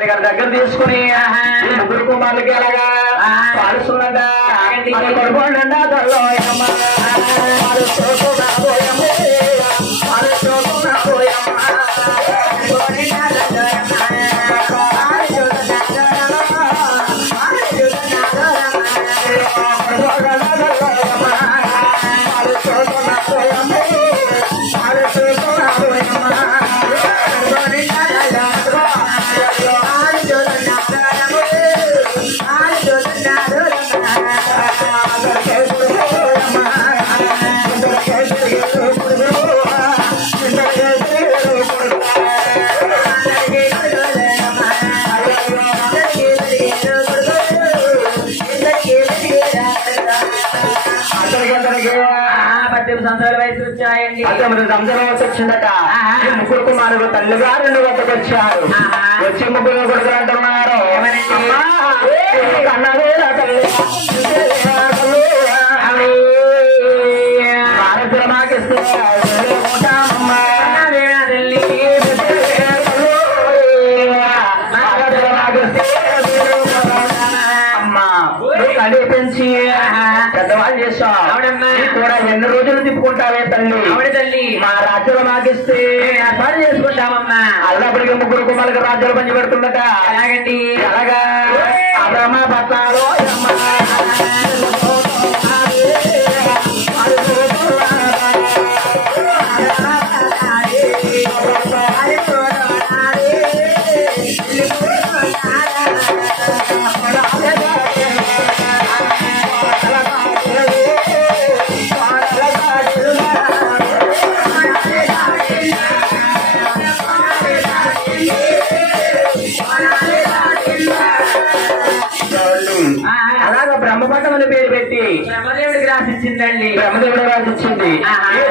దగ్గర తీసుకుని ముగ్గురు కుమారులకి ఎలాగా పాడుతున్నట పడుకోండి సంవత్సరాల వయసు వచ్చాయండి. 18 సంవత్సరాల వయసు వచ్చిందట. ముగ్గురు కుమారుడు తల్లి గారు వద్దకు వచ్చారు. వచ్చి ముగ్గురు కొడుకు అంటున్నారు పెంచి పెద్దవాళ్ళు చేస్తాం కూడా ఎన్ని రోజులు తిప్పుకుంటావే తల్లి ఆవిడ తల్లి మా రాజ్యాలు మాకిస్తే ఏర్పాటు చేసుకుంటామమ్మా. అల్లప్పటికీ ముగ్గురు కుమారులకు రాజ్యాలు పంచి పెడుతుందట. అలాగండి అలాగా అబ్రహ్మ పట్టాలు అలాగా బ్రహ్మపట్నం అని పేరు పెట్టి బ్రహ్మదేవుడికి రాసిచ్చిందండి. బ్రహ్మదేవుడు రాసిచ్చింది.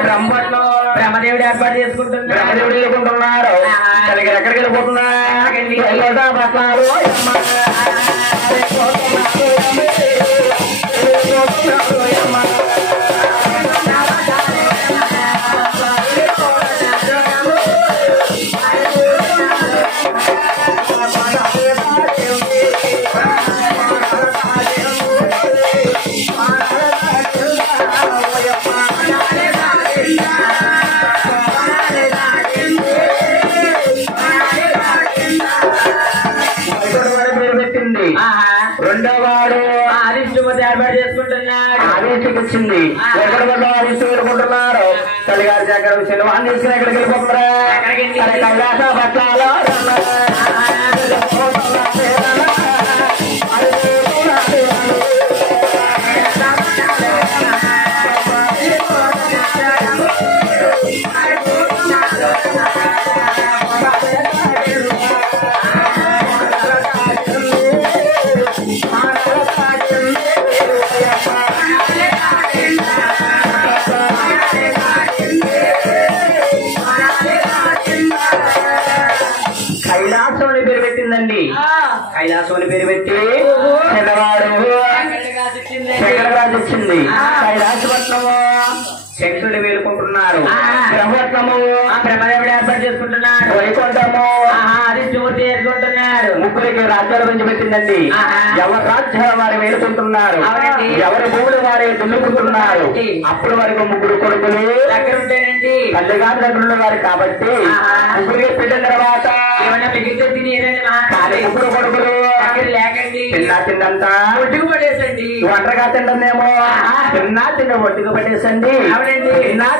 బ్రహ్మపట్నం బ్రహ్మదేవుడు ఏర్పాటు చేసుకుంటున్నారు. బ్రహ్మదేవుడు వెళ్ళుకుంటున్నారు. ఎక్కడికి వెళ్ళిపోతున్నారు పట్నాలు రెండోవాడు ఆదిష్టుమతి ఏర్పాటు చేసుకుంటున్నాడు. ఆదేశికి వచ్చింది. ఎక్కడ ఆదిష్టు వెళ్ళుకుంటున్నారు. తల్లిగారి దగ్గర శనివాన్ని తీసుకుని ఎక్కడికి వెళ్ళిపోతున్నారా కైలాస పట్టాలో కైలాసం అని పేరు పెట్టిందండి. కైలాసం అని పేరు పెట్టి చిన్నవాడు శంకరరాజు వచ్చింది. కైలాసపట్నము శంకరుడు వేలుకుంటున్నారు. బ్రహ్మపట్నము బ్రహ్మదేవుడు ఏర్పాటు చేసుకుంటున్నాడు. వైకుంఠము ఆదిష్టుమూర్తి చేసుకుంటున్నారు. ముగ్గురికి రాజ్యాలు పంచిపెట్టిందండి. ఎవరి రాజ్యాలు వారు వేలుకుంటున్నారు. ఎవరి భూములు వారే దున్నుకుంటున్నారు. అప్పుడు వరకు ముగ్గురు కొడుకులు దగ్గర ఉంటేనండి తల్లిగారి దగ్గర ఉన్నవారు కాబట్టి ముగ్గురికి పెట్టిన తర్వాత ఏమన్నా మిగిలితే తినేదండి ముగ్గురు కొడుకులు దగ్గర లేకండి తిందంతా ఒడ్డుకు పడేసండి. ఒంటరిగా తిండేమో తిండి ఒడ్డుకు పట్టేసండి. అవునండి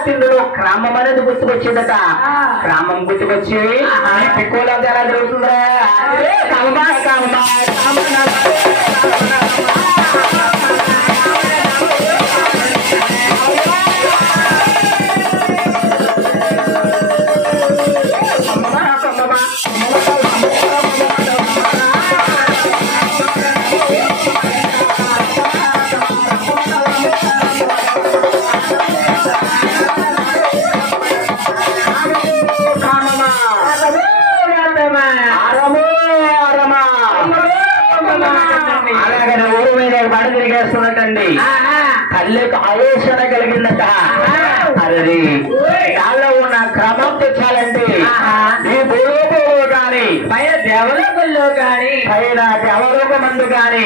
తిండులో క్రమం అనేది గుర్తుకొచ్చిందట. క్రమం గుర్తుకొచ్చి ఎక్కువలో ఎలా జరుగుతుందా అలాగనే ఊరు మీద బాడ తిరిగేస్తున్నట్టండి. తల్లికి ఆలోచన కలిగిందట. అది దానిలో ఉన్న క్రమం తెచ్చాలంటే ఈ భూలోకంలో కానీ పైన దేవలోకంలో గాని పైన దేవలోకమందు గాని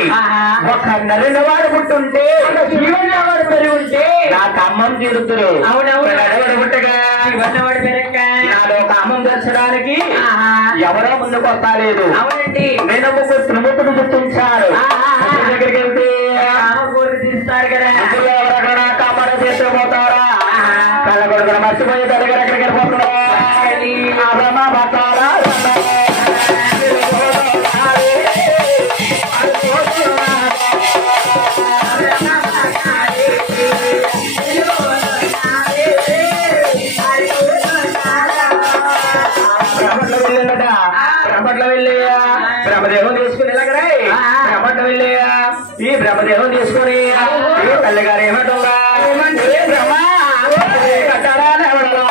ఒక నరిన వాడు పుట్టుంటే జీవనవాడు పెరిగి ఉంటే నాకు అమ్మం తీరుతురు. అవునవును పుట్టగా జీవనవాడు పెరక్క నాలో ఒక అమ్మం తెచ్చడానికి ఎవరో ముందుకు వస్తలేదు. అవునండి నేను ముగ్గురు త్రిముఖుడు గుర్తించారు. దగ్గరికి వెళ్తే తీస్తారు కదా ఎవరెక్కడ కాపాడ చేసిపోతారా కళ్ళ కొడుకులు మర్చిపోయి దగ్గర ఎక్కడికి వెళ్ళిపోతున్నారా భర్తారా బ్రహ్మట్లో వెళ్ళయ్యా బ్రహ్మదేవం తీసుకుని ఎలాగరాయి బ్రహ్మట్లో వెళ్ళయ్యా ఈ బ్రహ్మదేవం తీసుకుని తల్లిగారు ఏమంటుందా బ్రహ్మ కట్టారా బ్రహ్మదేవా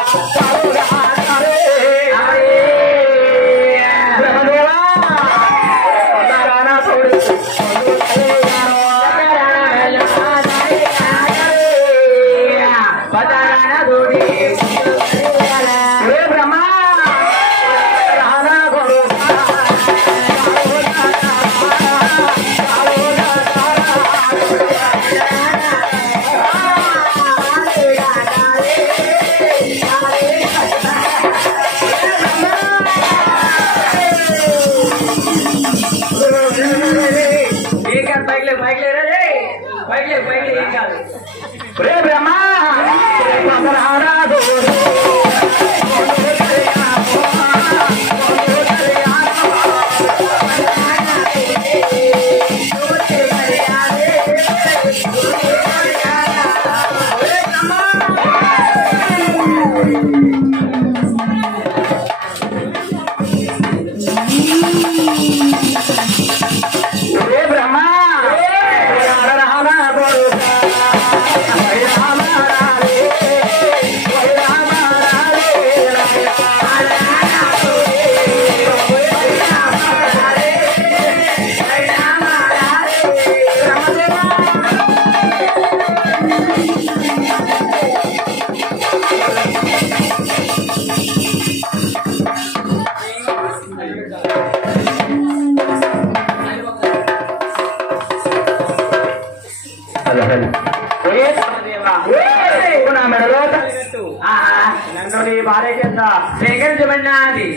నన్ను నీ భార్య కింద స్వీకరించబడినది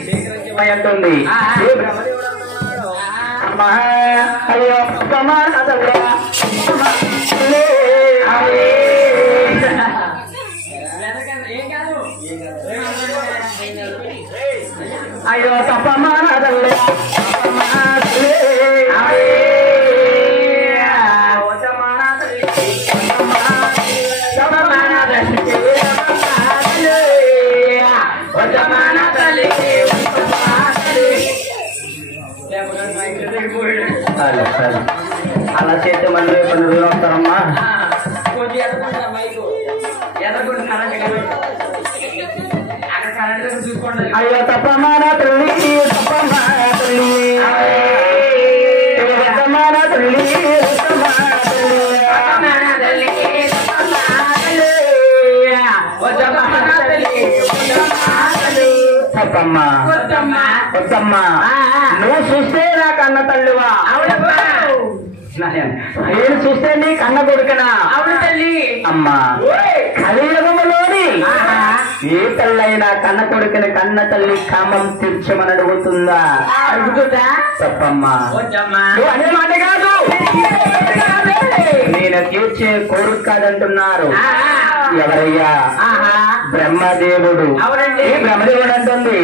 అంటుంది. అమ్మా అయ్యో అయ్యో తప్పమ్మా నదల్లే అలా చేస్తే మళ్ళీ కొన్ని రోజులు వస్తారమ్మా. అయ్యో తప్పమ్మా నా తల్లి తప్పమ్మా తల్లి తప్పమ్మా నా తల్లి తప్పమ్మా వద్దమ్మా నువ్వు చూస్తే నా కన్న తల్లివా నేను చూస్తే నీ కన్న కొడుకనా అవును తల్లి అమ్మా కలియుగములోని ఏ తల్లైనా కన్న కొడుకుని కన్న తల్లి కామం తీర్చమని అడుగుతుందా అడుగుతుందా తప్పమ్మా నువ్వు అనే మాట కాదు నేను తీర్చే కోరిక కాదంటున్నారు ఎవరయ్యా బ్రహ్మదేవుడు అవునండి బ్రహ్మదేవుడు అంటుంది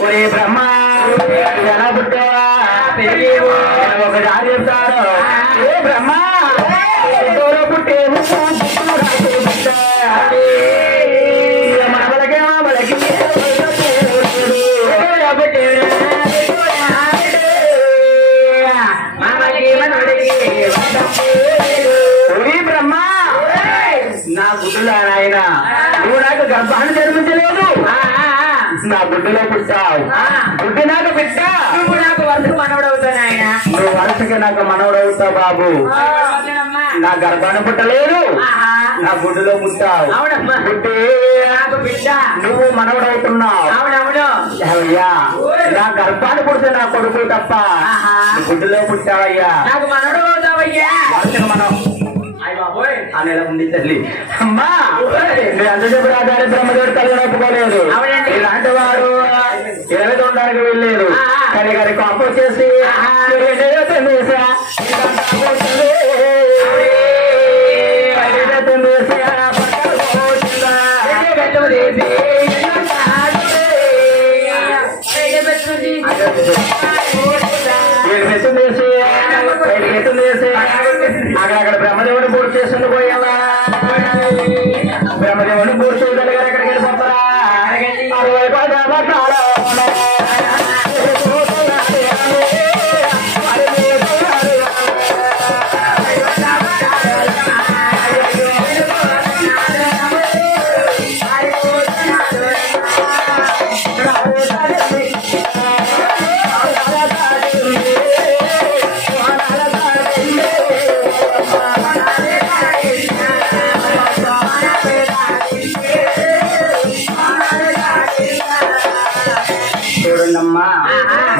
ఒరే బ్రహ్మ ఎలా పుట్టావా ఒక రాజు చెప్తారు ఏ బ్రహ్మ పుట్టేవు మనకి బ్రహ్మ నా గుడ్డులో ఆయన నువ్వు నాకు గర్భాన్ని జన్మించలేదు నా గుడ్డులో పుట్టా పుడతావు బుద్ధి నాకు బిడ్డ నువ్వు నాకు వరుసకు మనవడవుతాను ఆయన నువ్వు వరుసకి నాకు మనవడవుతావు బాబు నా గర్భాన్ని పుట్టలేదు నా గుడ్డులో పుట్టావు అవునమ్మా పుట్టే నాకు బిడ్డ నువ్వు మనవడవుతున్నావు అవునవును అయ్యా నా గర్భాన్ని పుడితే నా కొడుకు తప్ప గుడ్డులో పుట్టావయ్యా నాకు మనవడు అవుతావయ్యా వరుసకి మనం అనేలా ఉంది తల్లి అమ్మా మీరు అంతసేపు రాజాని బ్రహ్మదేవుడు తల్లిని ఒప్పుకోలేదు అవునండి. ఇలాంటి వారు 20 ఉండడానికి వెళ్ళలేదు కానీ గారి కాపు వచ్చేసి అక్కడ బ్రహ్మదేవుని పూర్తి చేసుకుని పోయావా బ్రహ్మదేవుని పూర్తి చేయగలిగారు ఎక్కడికి వెళ్ళిపోతారా చూడండమ్మా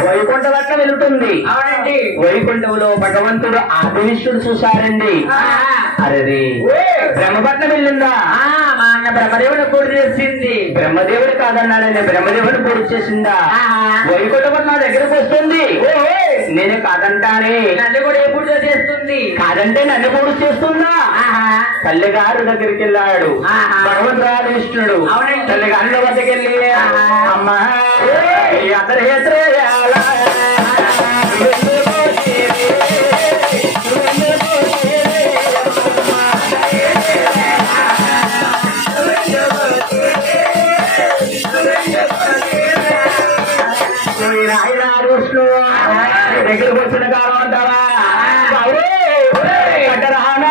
వైకుంఠ పట్ల వెళుతుంది అవునండి వైకుంఠంలో భగవంతుడు ఆదివిష్ణుడు చూశారండి అరే బ్రహ్మపట్నం వెళ్ళిందా మా అన్న బ్రహ్మదేవుడు పూర్తి చేసింది బ్రహ్మదేవుడు కాదన్నాడండి బ్రహ్మదేవుడు పూర్తి చేసిందా వైకుంఠ పట్ల నా దగ్గరకు వస్తుంది నేను కాదంటానే నన్ను కూడా ఏ పూజ చేస్తుంది కాదంటే నన్ను పూర్తి చేస్తుందా తల్లిగారు దగ్గరికి వెళ్ళాడు భగవంతుడు ఆదివిష్ణుడు అవునండి. తల్లిగారి వద్దకు వెళ్ళి అమ్మా అందరి విష్ణు దగ్గరకు వచ్చిన కాలం అంటావా కట్టరానా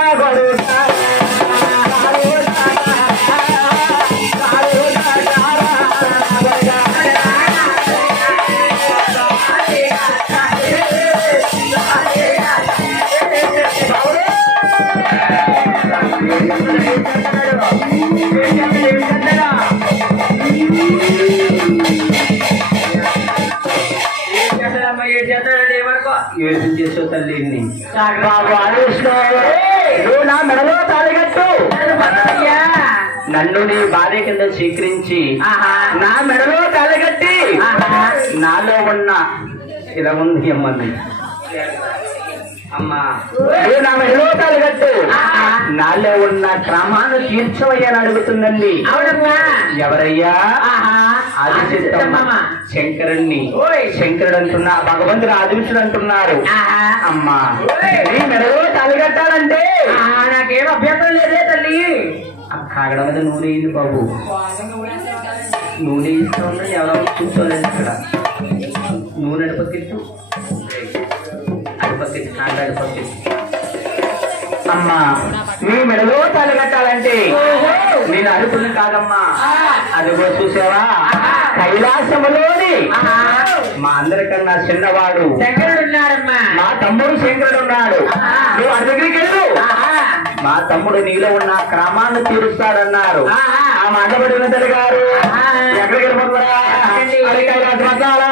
ఏడు చేసే తల్లిని నువ్వు నా మెడలో తాళిగట్టు నన్ను నీ భార్య కింద స్వీకరించి నా మెడలో తాళిగట్టి నాలో ఉన్న ఇలా ఉంది అమ్మని అమ్మా నువ్వు నా మెడలో తాళిగట్టు నాలో ఉన్న క్రమాన్ని తీర్చవయ్యని అడుగుతుందండి ఎవరయ్యా ఆదిశక్తమ్మ శంకరుణ్ణి శంకరుడు అంటున్నా భగవంతుడు ఆదివిష్ణుడు అంటున్నారు అమ్మా నీ మెడలో తాళిగట్టాలంటే నాకేం అభ్యంతరం లేదే తల్లి కాగడ మీద నూనె ఇది బాబు నూనె ఇస్తా ఉన్నా ఎవరో కూర్చోలేదు ఇక్కడ నూనె అడుపకెట్టు అడుపకెట్టు కాగడ అడుపకెట్టు అమ్మా నీ మెడలో తాళిగట్టాలంటే నేను అడుగుతున్నా కాదమ్మా అదిగో చూసావా కైలాసములోని మా అందరికన్నా చిన్నవాడు శంకరుడు ఉన్నాడమ్మా మా తమ్ముడు శంకరుడు ఉన్నాడు నువ్వు ఆ దగ్గరికి వెళ్ళు మా తమ్ముడు నీలో ఉన్న క్రమాన్ని తీరుస్తాడన్నారు ఆ మండబడిన తల్లి గారు ఎక్కడికి వెళ్ళిపోతారా కైలాస మసాలా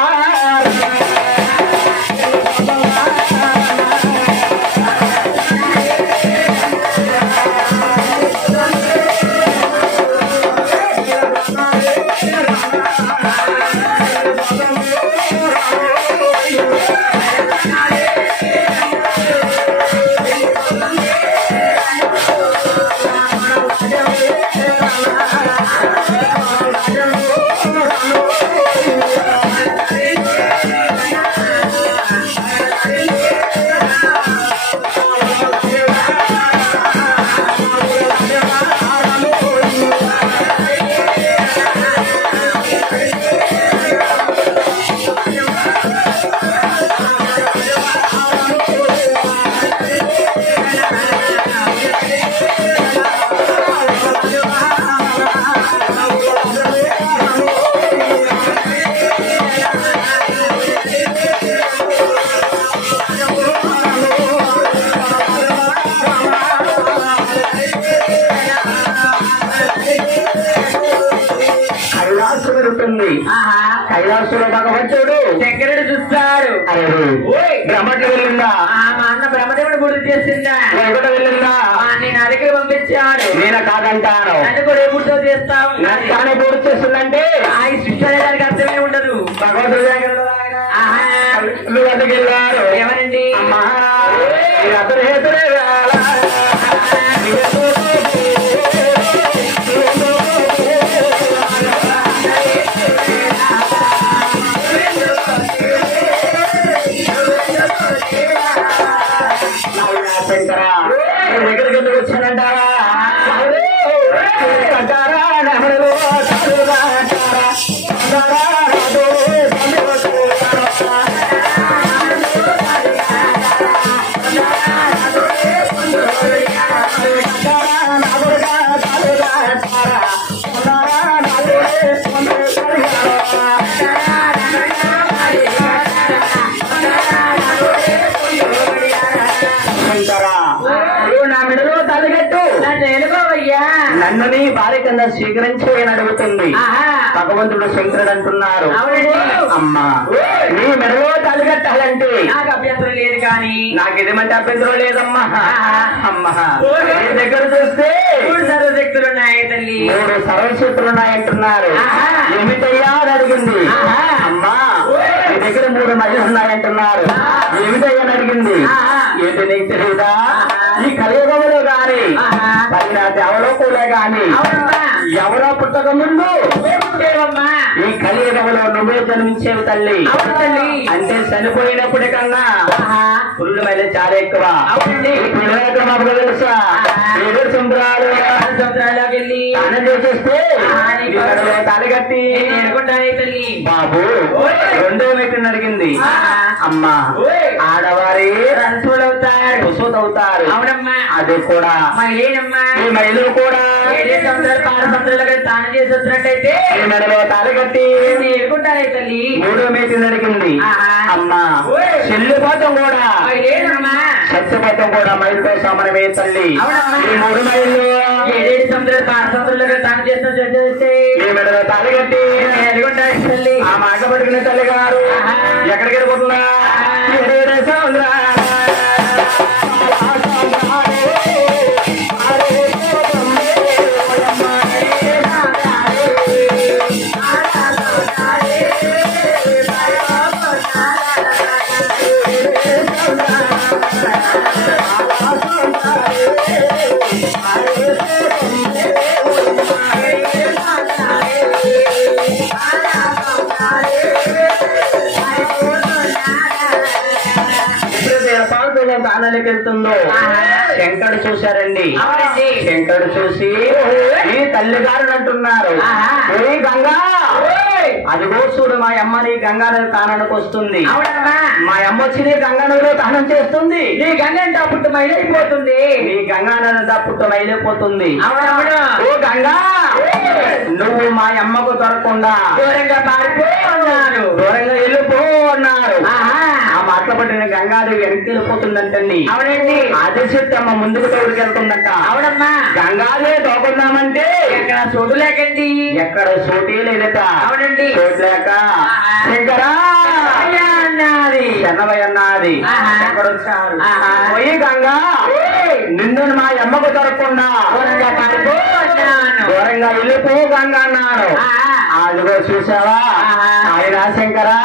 భగవంతుడు శంకరుడు చూస్తాడు. బ్రహ్మకి వెళ్ళిందా? మా అన్న బ్రహ్మదేవుడు గుర్తు చేసిందా? ఎక్కడ వెళ్ళిందా? నేను అడిగి పంపించాడు. నేను కాదంటాను. నన్ను కూడా ఏ గుర్తు చేస్తావు? తానే పూర్తి చేస్తుందంటే ఆ సృష్టి అనే దానికి అర్థమే ఉండదు. భగవంతుడు నువ్వు అందుకు వెళ్ళారు. ఎవరండి? అమ్మా అతను హేతులే శంకరా దగ్గరికి ఎందుకు వచ్చానంటారా? నన్ను నీ భార్య కింద స్వీకరించని అడుగుతుంది. భగవంతుడు శంకరుడు అంటున్నారు. అమ్మా నీ మెడలో తలగట్టాలంటే నాకు అభ్యంతరం లేదు, కానీ నాకు ఇదేమంటే అభ్యంతరం లేదమ్మా. అమ్మా నీ దగ్గర చూస్తే 3 సర్వశక్తులు ఉన్నాయి తల్లి. 3 సర్వశక్తులు ఉన్నాయంటున్నారు. ఏమిటయ్యా అని అడిగింది. అమ్మా నీ దగ్గర 3 మహిళలు ఉన్నాయంటున్నారు. ఏమిటయ్యా అని అడిగింది. ఏంటి నీకు తెలియదా? ఈ కలియుగంలో గాని పైన దేవలోకంలో గాని ఎవరో పుట్టక ముందు ఈ కలియుగంలో నువ్వే జన్మించేవి తల్లి. అంటే చనిపోయినప్పటి కన్నా పురుడు మీద చాలా ఎక్కువ. మాకు తెలుసా? 7 సంవత్సరాలు వెళ్ళి స్నానం చేసేస్తే తాలిగట్టి తల్లి బాబు 2వ మెట్టుని అడిగింది. అమ్మా ఆడవారి రన్సులవుతారు, పుసూతవుతారు. అవునమ్మా. అది కూడా మహిళేనమ్మా. ఈ మహిళలు కూడా 7 సంవత్సరాలు 6 సంవత్సరాలుగా స్నానం చేసి వచ్చినట్టయితే ఈ మెడలో తాలిగట్టి ఎదుర్కొంటారే తల్లి. 3వ మెట్టుని అడిగింది. అమ్మా చెల్లిపోతం కూడా మహిళేనమ్మా. సత్యపోతం కూడా మహిళతో సమానమే తల్లి. అవునమ్మా. ఈ 3 మహిళలు 7 సంవత్సరాలు 6 సంవత్సరాలుగా స్నానం చేస్తే ఈ మెడలో తాలిగట్టి ఎదుర్కొంటారు తల్లి. ఆ మాట పడుకునే తల్లి గారు ఎక్కడికి వెళ్ళిపోతున్నా? 7 సంవత్సరాలు తానానికి వెళ్తుందో శంకరుడు చూశారండి. శంకరుడు చూసి ఈ తల్లి గారు అంటున్నారు. ఏ గంగా అదిగో చూడు మా అమ్మ నీ గంగా నది తానానికి వస్తుంది. మా అమ్మ వచ్చి నీ గంగా నదిలో తానం చేస్తుంది. నీ గంగ అంటే అప్పుడు మైలైపోతుంది. నీ గంగా నది అప్పుడు మైలైపోతుంది. ఓ గంగా నువ్వు మా అమ్మకు దొరకకుండా దూరంగా పారిపో అన్నారు. దూరంగా వెళ్ళిపో అన్నారు. ఆ మాటలు పట్టిన గంగాదేవి వెనక్కి వెళ్ళిపోతుందంటండి. అవునండి. అదే చెట్టు అమ్మ ముందుకు తోడుకి వెళ్తుందట. అవునమ్మా. గంగాదేవి తోకుందామంటే ఎక్కడ చోటు లేకండి. ఎక్కడ చోటే లేదట. అవునండి. చోటు లేక శంకరా అన్నది చెన్నవయ్య అన్నది. ఎక్కడొచ్చారు? పోయి గంగా నిన్ను మా అమ్మకు దొరకకుండా దూరంగా పారిపో అన్నాను. దూరంగా వెళ్ళిపో గంగా అన్నారు. అదిగో చూసావా ఆయన శంకరా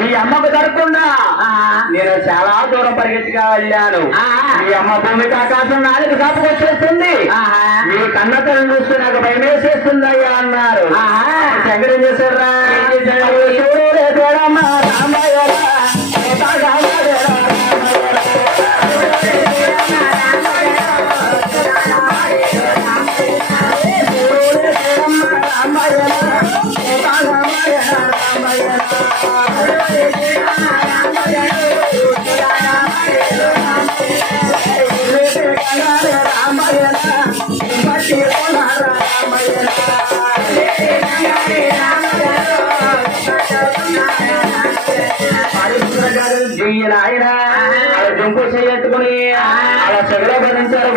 మీ అమ్మకు దొరకకుండా నేను చాలా దూరం పరిగెత్తిగా వెళ్ళాను. మీ అమ్మ భూమికి ఆకాశం నాలుగు కాపుకొచ్చేస్తుంది. మీ కన్నతను చూస్తే నాకు భయమేసేస్తుంది అయ్యా అన్నారు. శంకర్ ఏం చేశారా? ఆయన జంపు చేయట్టుకుని అలా చెగలో బంధించారు.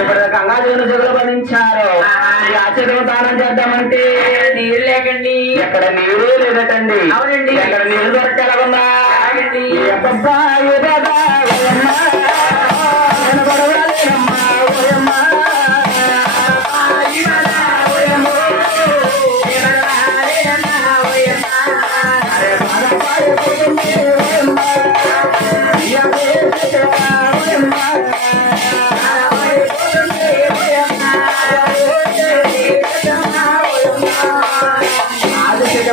ఇప్పుడు గంగాదేవిని చెగలో బంధించారు. ఆ చెరువు దానం చేద్దామంటే నీరు లేకండి, ఎక్కడ నీరే లేదటండి. అవునండి. ఎక్కడ నీరు దొరకాలన్నా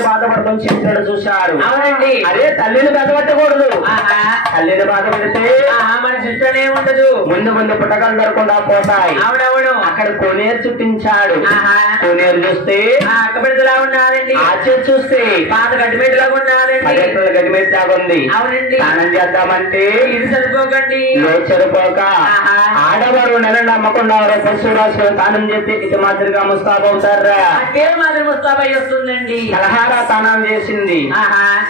బాధపడతాం చిత్రుడు చూశాడు. అవునండి. అదే తల్లిని బాధపట్టకూడదు. తల్లిని బాధపడితే మన చిత్రనే ఉండదు, ముందు ముందు పుట్టకాలు దొరకకుండా పోతాయి. అవునవును. అక్కడ కోనేరు చూపించాడు. కోనేరు చూస్తే అక్కబెడతలా ఉన్నారండి, ఆచే చూస్తే పాత గడ్డిమెట్లాగా ఉన్నారండి, గడిమెట్ లాగా ఉంది. అవునండి. స్నానం చేద్దామంటే ఇది సరిపోకండి, సరిపోక ఆడవారు నెల నమ్మకుండా పశురాశి స్నానం చేస్తే ఇది మాదిరిగా ముస్తాబవుతారా? ఏ మాదిరి ముస్తాబై వస్తుందండి. కలహారా స్నానం చేసింది,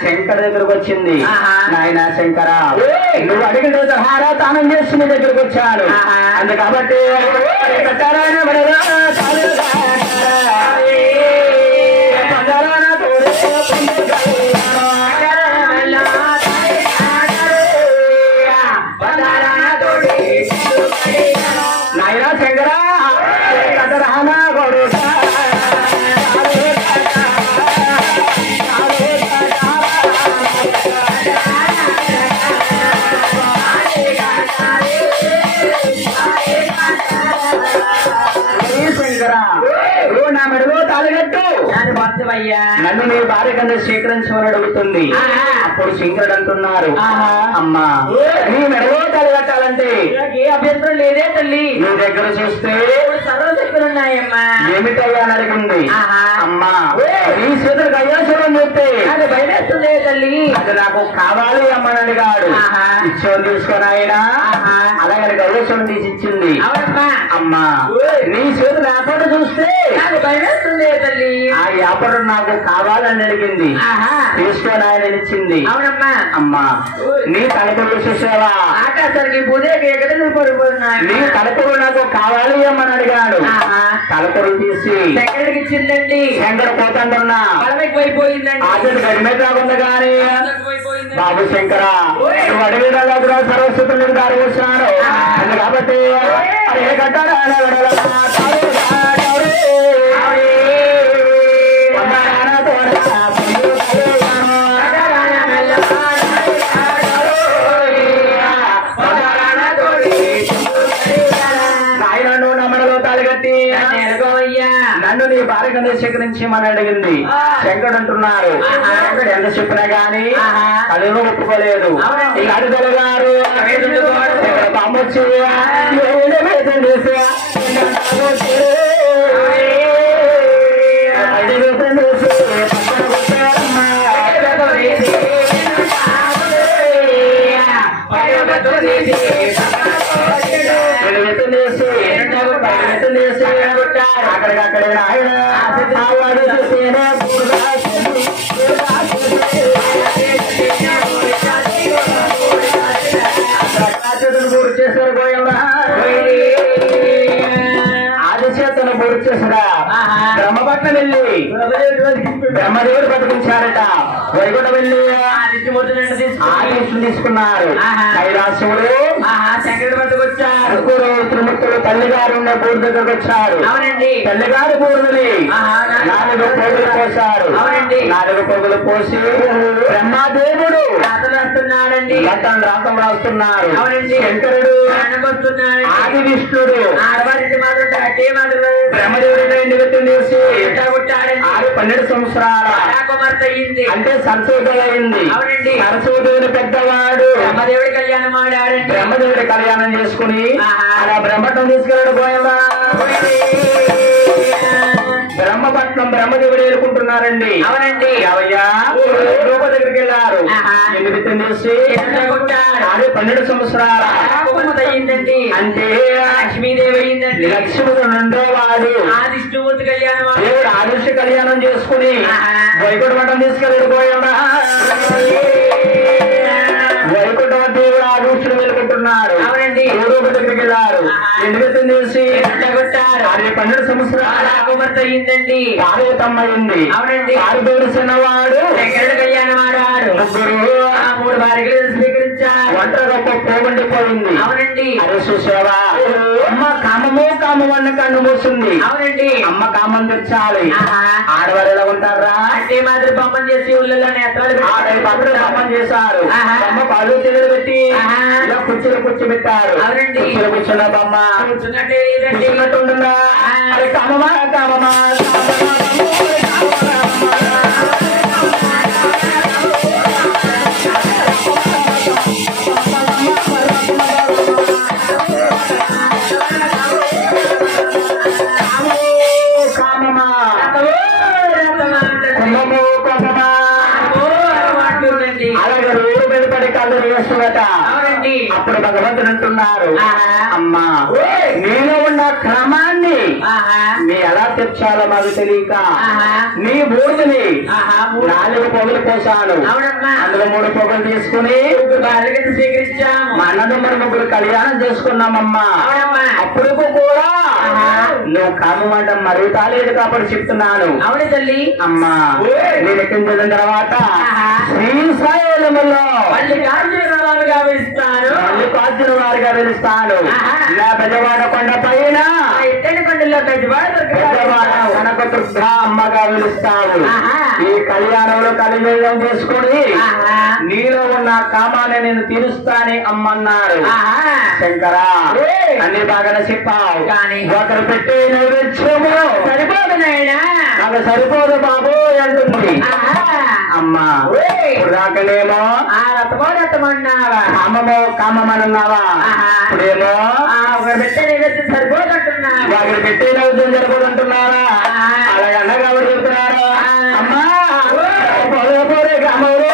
శంకర్ దగ్గరకు వచ్చింది. నాయన శంకర, నువ్వు అడిగిన కలహారా స్నానం చేసి నీ దగ్గరకు వచ్చాను. అందు కాబట్టి నాయన శంకర కథరానా కొడుక నా మెడలో తాళిగట్టు, నన్ను నీ భార్య కింద స్వీకరించమని అడుగుతుంది. అప్పుడు శంకరుడు అంటున్నారు, అమ్మా నీ మెడలో తాళిగట్టాలంటే ఏ అభ్యంతరం లేదే తల్లి, నీ దగ్గర చూస్తే సర్వశక్తులు ఉన్నాయమ్మా. ఏమిటయ్యా అని అడిగింది. అమ్మా నీ చేతులకు అయ్యాసురం చెప్తే అది భయమేస్తుంది తల్లి, అది నాకు కావాలి అమ్మని అడిగాడు. ఇచ్చేవని తీసుకొని ఆయన అలాగే గౌరవం తీసి ఇచ్చింది. అమ్మా నీ చేతులు ఏర్పాటు చూస్తే అది భయమేస్తుంది తల్లి, ఆ వ్యాపారం నాకు కావాలని అడిగింది. తీసుకొని ఆయన ఇచ్చింది. అవునమ్మా. అమ్మా నీ తలపులు చూసేవా ఆకాశానికి పూజకి ఎక్కడికి పడిపోతున్నాయి, నీ తలపులు నాకు కావాలి అమ్మని అడిగాడు. తలపులు తీసి ఎక్కడికి ఇచ్చిందండి. శంకర పోతాంటున్నా బలమెక్కి అయిపోయిందండి, ఆచరణ గడిమే కాకుండా గాని బాబు శంకర నువ్వు అడిగిన సర్వస్వతులు దారి వచ్చాడు. కాబట్టి అదే కట్టారా నన్ను నీ భార్య కింద స్వీకరించమని అడిగింది. శంకరుడు అంటున్నారు, శంకరుడు ఎంత చెప్పినా గాని అదేమో ఒప్పుకోలేదు. ఈ అడుగుల గారు పామొచ్చి అక్కడికక్కడే ఆయన పూర్తి చేశారు. పోయిందా ఆదిచేతను పూర్తి చేశారా? బ్రహ్మపట్నం వెళ్ళి బ్రహ్మదేవుడు బతికించారట. వైకుంఠ వెళ్ళి ఆదిష్ను తీసుకున్నారు. కైలాసముడు శంకరుడు వద్దకు వచ్చారు. త్రిమూర్తులు తల్లిగారు ఉన్న పూర్తి దగ్గరకు వచ్చారు. అవునండి. తల్లిగారు పూర్ణుని 4 పొగులు పోశారు. అవునండి. 4 పొగులు పోసి బ్రహ్మదేవుడు రాస్తున్నాడండి, రాతం రాస్తున్నారు. అవునండి. శంకరుడు వస్తున్నాడు. ఆది విష్ణుడు ఆడవారికి మాత్రం అట్టే మాత్రం బ్రహ్మదేవుడు నిమిత్తం చేసి కొట్టాడండి. 12 సంవత్సరాల కుమార్తె అయింది, అంటే సరస్వతి అయింది. అవునండి. సరస్వతుని పెద్దవాడు బ్రహ్మదేవుడి కళ్యాణం ఆడాడండి. బ్రహ్మదేవుడి కళ్యాణం చేసుకుని అలా బ్రహ్మపట్నం తీసుకెళ్ళడు. పోయిందా బ్రహ్మపట్నం బ్రహ్మదేవుడు ఏలుకుంటున్నారండి. అవునండి. అవయ్యా రూప దగ్గరికి వెళ్ళారు. నిమిత్తం చేసి 12 సంవత్సరాల అయిందండి. అంటే లక్ష్మీదేవి అయిందండి. లక్ష్మణుడు 2వ వాడు ఆదిష్ణుమూర్తి కళ్యాణం దేవుడు ఆదిష్ట కళ్యాణం చేసుకుని వైకుంఠ మఠం తీసుకెళ్ళడు. పోయిందా వైకుంఠ దేవుడు ఆదిష్టుడు వెళ్ళుకుంటున్నాడు. అవునండి. రూప దగ్గరికి వెళ్ళారు. ఎందుకు చూసి కొట్టారు. 12 సంవత్సరాలు అయ్యిందండి. పార్వతమ్మైంది. అవునండి. ఆరుగురు చిన్నవాడు కళ్యాణం ఆడారు. ముగ్గురు 3 భార్యలు స్వీకరించారు. వంట గొప్ప పోగొండిపోయింది. అవునండి. అరే చూసావా, అమ్మ కామమన్న కన్ను మూసింది. అవునండి. అమ్మ కామం తెచ్చాలి. ఆడవారు ఎలా ఉంటారా అంటే మాదిరి బొమ్మను చేసి ఊళ్ళలో నేత్రాలు బొమ్మం చేశారు. అమ్మ పాలు చెల్లెలు పెట్టి ఇలా కుర్చీలు కూర్చోబెట్టారు. అవునండి. కుర్చీలు కూర్చున్న బొమ్మ కూర్చున్నట్టే కూర్చున్నట్టుంటుందా? అరే కామమా కామమా అలాగే రోడ్డు మీద పడి కళ్ళు వేస్తున్నట. అప్పుడు భగవంతుడు అంటున్నారు, అమ్మా నీలో ఉన్న క్రమాన్ని నీ ఎలా తెచ్చాలో మాకు తెలియక నీ బూడిదని 4 పొగలు పోసాను. అందులో 3 పొగలు తీసుకుని స్వీకరించాము. మా అన్నదమ్ముడు ముగ్గురు కళ్యాణం చేసుకున్నామమ్మా. అప్పుడు కూడా నువ్వు కామమంట మరుగుతా లేదు కాబట్టి చెప్తున్నాను. అవును తల్లి. అమ్మా నేను ఎక్కించిన తర్వాత శ్రీశైలములో మల్లికార్జునరావుగా వెలుస్తాను. నా బెజవాడ కొండ పైన ఎత్తడి కొండలో బెజవాడ కనకదుర్గ అమ్మగా వెలుస్తాను. ఈ కళ్యాణంలో కలిమేళం చేసుకుని నీలో ఉన్న కామాన్ని నేను తీరుస్తానే అమ్మన్నారు. శంకరా అన్ని బాగానే చెప్పావు, కానీ ఒకరు పెట్టే నైవేద్యము సరిపోదు నాయనా, నాకు సరిపోదు బాబు అంటుంది. అమ్మా రాకనేమో రథమన్నావా, కామమనన్నావా, ఇప్పుడేమో ఒకరు పెట్టే నైవేద్యం సరిపోదంటున్నా, ఒకరు పెట్టే నైవేద్యం సరిపోదంటున్నారా? అలాగే అన్నగా ఎవరు చెప్తున్నారు? అమ్మా పొలపోరే గ్రామంలో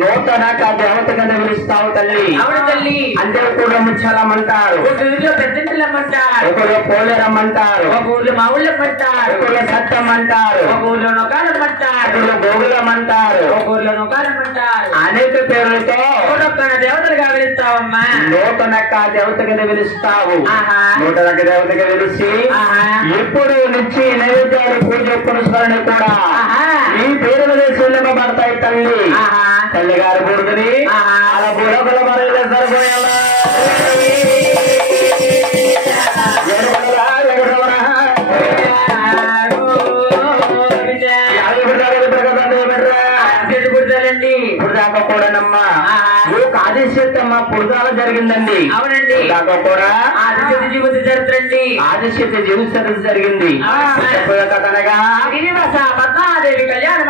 నూతన దేవతగా పిలుస్తావు తల్లి. అవును తల్లి. అంటే కూడా ముచ్చాలమ్మంటారు, ఒక ఊరిలో పెద్దంటులమ్మంటారు, ఒకరు పోలేరమ్మంటారు, ఒక ఊరిలో మావుళ్ళమ్మంటారు, ఒకరు సత్తమ్మంటారు, ఒక ఊరిలో నొకాలమ్మంటారు, ఒకరు గోగులమ్మంటారు, ఒక ఊరిలో నొకాలమ్మంటారు. అనేక పేర్లతో నూతన దేవతలుగా పిలుస్తావమ్మా. నూతన దేవతగా పిలుస్తావు. నూతన దేవతగా పిలిచి ఎప్పుడు నుంచి నైవేద్యాలు పూజ పురస్కరణ కూడా ఈ పేరు మీద చెల్లెమ్మబడతాయి తల్లి. తల్లి గారు బూడుదని అలా బూడకుల మరలే సరిపోయాలా గుర్తాలండి. జరిగింది. అవునండి. దాకా కూడా ఆదిశక్తి జీవిత చరిత్ర అండి. ఆదిశక్తి జీవిత చరిత్ర జరిగింది. శ్రీనివాస పద్మాదేవి కళ్యాణం